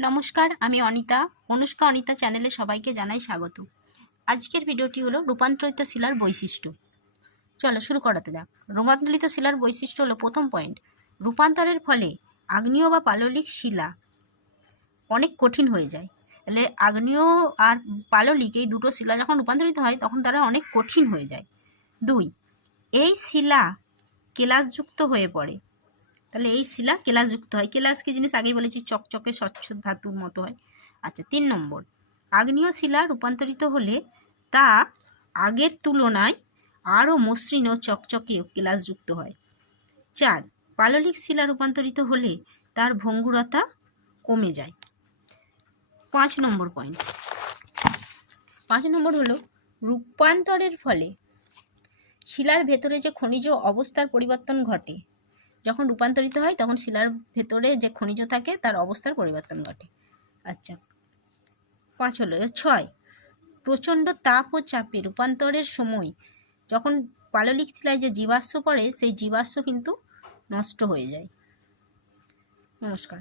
নমস্কার, আমি অনিতা। অনুষ্কা অনিতা চ্যানেলে সবাইকে জানাই স্বাগত। আজকের ভিডিওটি হলো রূপান্তরিত শিলার বৈশিষ্ট্য। চলো শুরু করাতে যাক। রূপান্তরিত শিলার বৈশিষ্ট্য হলো প্রথম পয়েন্ট রূপান্তরের ফলে আগ্নেয় বা পাললিক শিলা অনেক কঠিন হয়ে যায়। তাহলে আগ্নেয় আর পাললিক এই দুটো শিলা যখন রূপান্তরিত হয়, তখন তারা অনেক কঠিন হয়ে যায়। দুই, এই শিলা কেলাসযুক্ত হয়ে পড়ে। তাহলে এই শিলা কেলাসযুক্ত হয়। কেলাস কি জিনিস? আগেই বলেছি, চকচকে স্বচ্ছ ধাতুর মতো হয়। আচ্ছা তিন নম্বর। আগ্নেয় শিলা রূপান্তরিত হলে তা আগের তুলনায় আরও মসৃণ ও চকচকে কেলাসযুক্ত হয়। চার, পাললিক শিলা রূপান্তরিত হলে তার ভঙ্গুরতা কমে যায়। পাঁচ নম্বর পয়েন্ট পাঁচ নম্বর হলো, রূপান্তরের ফলে শিলার ভেতরে যে খনিজ অবস্থার পরিবর্তন ঘটে যখন রূপান্তরিত হয়, তখন শিলার ভেতরে যে খনিজ থাকে, তার অবস্থার পরিবর্তন ঘটে। আচ্ছা পাঁচ হলো ছয়, প্রচণ্ড তাপ ও চাপে রূপান্তরের সময় যখন পাললিক শিলায় যে জীবাশ্ম পড়ে, সেই জীবাশ্ম কিন্তু নষ্ট হয়ে যায়। নমস্কার।